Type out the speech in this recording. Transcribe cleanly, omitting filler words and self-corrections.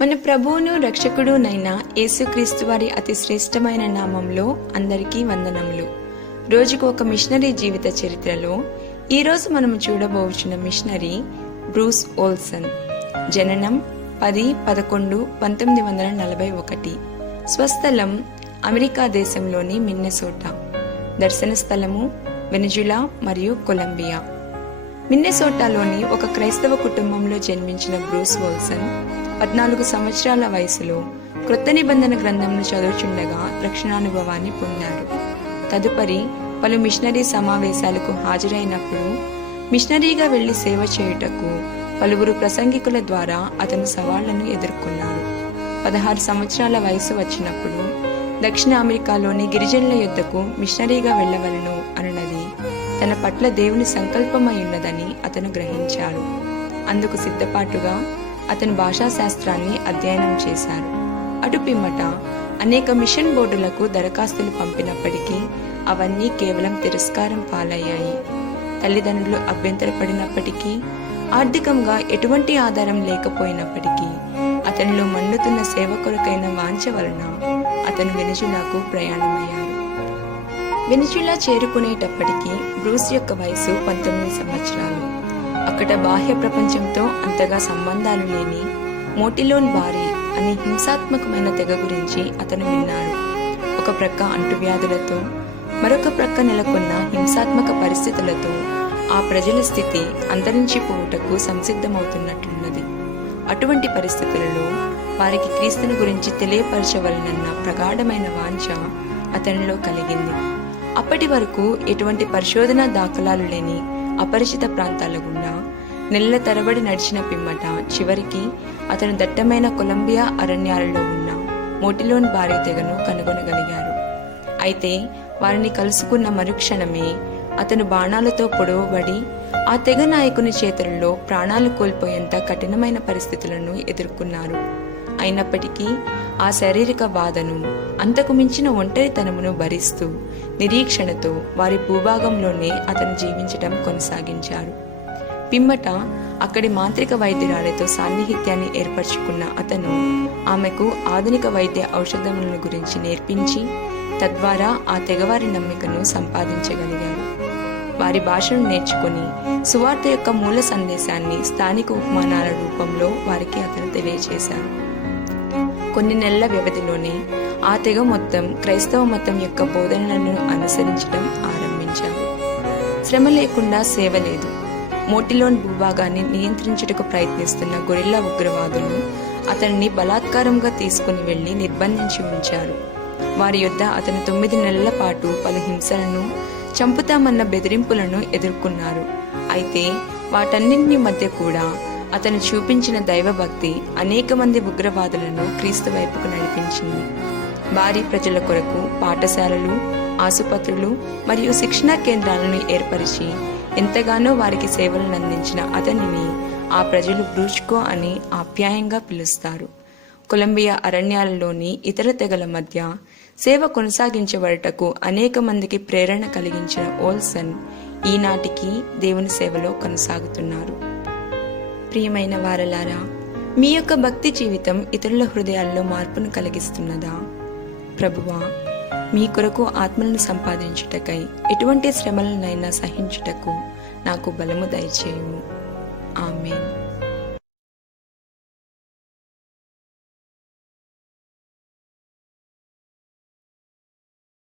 మన ప్రభువును రక్షకుడునైన యేసుక్రీస్తు వారి అతి శ్రేష్టమైన నామంలో అందరికీ వందనములు. రోజుకు ఒక మిషనరీ జీవిత చరిత్రలో ఈరోజు మనం చూడబోచున్న మిషనరీ బ్రూస్ ఓల్సన్. జననం 10-11-1941. స్వస్థలం అమెరికా దేశంలోని మిన్నెసోటా. దర్శన స్థలము వెనిజులా మరియు కొలంబియా. మిన్నెసోటాలోని ఒక క్రైస్తవ కుటుంబంలో జన్మించిన బ్రూస్ ఓల్సన్ 14 సంవత్సరాల వయసులో క్రొత్త నిబంధన గ్రంథంను చదువుచుండగా రక్షణానుభవాన్ని పొందారు. తదుపరి పలు మిషనరీ సమావేశాలకు హాజరైనప్పుడు మిషనరీగా వెళ్లి సేవ చేయుటకు పలువురు ప్రసంగికుల ద్వారా అతను సవాళ్లను ఎదుర్కొన్నారు. 16 సంవత్సరాల వయసు వచ్చినప్పుడు దక్షిణ అమెరికాలోని గిరిజనుల యొద్దకు మిషనరీగా వెళ్లవలను అనున్నది తన పట్ల దేవుని సంకల్పమై ఉన్నదని అతను గ్రహించాడు. అందుకు సిద్ధపాటుగా అతను భాషాశాస్త్రాన్ని అధ్యయనం చేశారు. అటు పిమ్మట అనేక మిషన్ బోర్డులకు దరఖాస్తులు పంపినప్పటికీ అవన్నీ కేవలం తిరస్కారం పాలయ్యాయి. తల్లిదండ్రులు అభ్యంతరపడినప్పటికీ, ఆర్థికంగా ఎటువంటి ఆధారం లేకపోయినప్పటికీ అతనిలో మండుతున్న సేవ కొరకైన వాంఛ వలన అతను వెనిజులాకు ప్రయాణమయ్యారు. వెనిజులా చేరుకునేటప్పటికీ బ్రూస్ యొక్క వయసు 19 సంవత్సరాలు. అక్కడ బాహ్య ప్రపంచంతో అంతగా సంబంధాలు లేని మోటిలోన్ బారీ అనే హింసాత్మకమైన తెగ గురించి అతను విన్నాడు. ఒక ప్రక్క అంటువ్యాధులతో, మరొక ప్రక్క నెలకొన్న హింసాత్మక పరిస్థితులతో ఆ ప్రజల స్థితి అంతరించిపోవుటకు సంసిద్ధమవుతున్నట్లున్నది. అటువంటి పరిస్థితులలో వారికి క్రీస్తుని గురించి తెలియపరచవలనన్న ప్రగాఢమైన వాంఛ అతనిలో కలిగింది. అప్పటి వరకు ఎటువంటి పరిశోధన దాఖలాలు లేని అపరిచిత ప్రాంతాల గుండా నెలల తరబడి నడిచిన పిమ్మట చివరికి అతను దట్టమైన కొలంబియా అరణ్యాలలో ఉన్న మోటిలోన్ బారీ తెగను కనుగొనగలిగారు. అయితే వారిని కలుసుకున్న మరుక్షణమే అతను బాణాలతో పొడవబడి ఆ తెగ నాయకుని చేతులలో ప్రాణాలు కోల్పోయేంత కఠినమైన పరిస్థితులను ఎదుర్కొన్నారు. అయినప్పటికీ ఆ శారీరక బాధను, అంతకు మించిన ఒంటరితనమును భరిస్తూ నిరీక్షణతో వారి భూభాగంలోనే అతను జీవించడం కొనసాగించారు. పిమ్మట అక్కడి మాంత్రిక వైద్యురాలతో సాన్నిహిత్యాన్ని ఏర్పరచుకున్న అతను ఆమెకు ఆధునిక వైద్య ఔషధములను గురించి నేర్పించి తద్వారా ఆ తెగవారి నమ్మికను సంపాదించగలిగారు. వారి భాషను నేర్చుకుని సువార్త యొక్క మూల సందేశాన్ని స్థానిక ఉపమానాల రూపంలో వారికి అతను తెలియజేశారు. కొన్ని నెలల వ్యవధిలోనే ఆ తెగ మొత్తం క్రైస్తవ మతం యొక్క బోధనలను అనుసరించడం ఆరంభించారు. శ్రమ లేకుండా సేవ లేదు. మోటిలోన్ భూభాగాన్ని నియంత్రించుటకు ప్రయత్నిస్తున్న గొరిల్లా ఉగ్రవాదులు అతనిని బలాత్కారంగా తీసుకుని వెళ్లి నిర్బంధించి ఉంచారు. వారి యొద్ద అతను 9 నెలల పాటు పలు హింసలను, చంపుతామన్న బెదిరింపులను ఎదుర్కొన్నారు. అయితే వాటన్నింటి మధ్య కూడా అతను చూపించిన దైవభక్తి అనేక మంది ఉగ్రవాదులను క్రీస్తు వైపుకు నడిపించింది. భారీ ప్రజల కొరకు పాఠశాలలు, ఆసుపత్రులు మరియు శిక్షణా కేంద్రాలను ఏర్పరిచి ఎంతగానో వారికి సేవలను అందించిన అతనిని ఆ ప్రజలు బ్రూచ్కో అని ఆప్యాయంగా పిలుస్తారు. కొలంబియా అరణ్యాలలోని ఇతర తెగల మధ్య సేవ కొనసాగించబడటకు అనేక మందికి ప్రేరణ కలిగించిన ఓల్సన్ ఈనాటికి దేవుని సేవలో కొనసాగుతున్నారు. ప్రియమైన వారలారా, మీ యొక్క భక్తి జీవితం ఇతరుల హృదయాల్లో మార్పును కలిగిస్తున్నదా? ప్రభువా, మీ కొరకు ఆత్మలను సంపాదించుటకై ఎటువంటి శ్రమలనైనా సహించుటకు నాకు బలము దయచేయుము. ఆమేన్.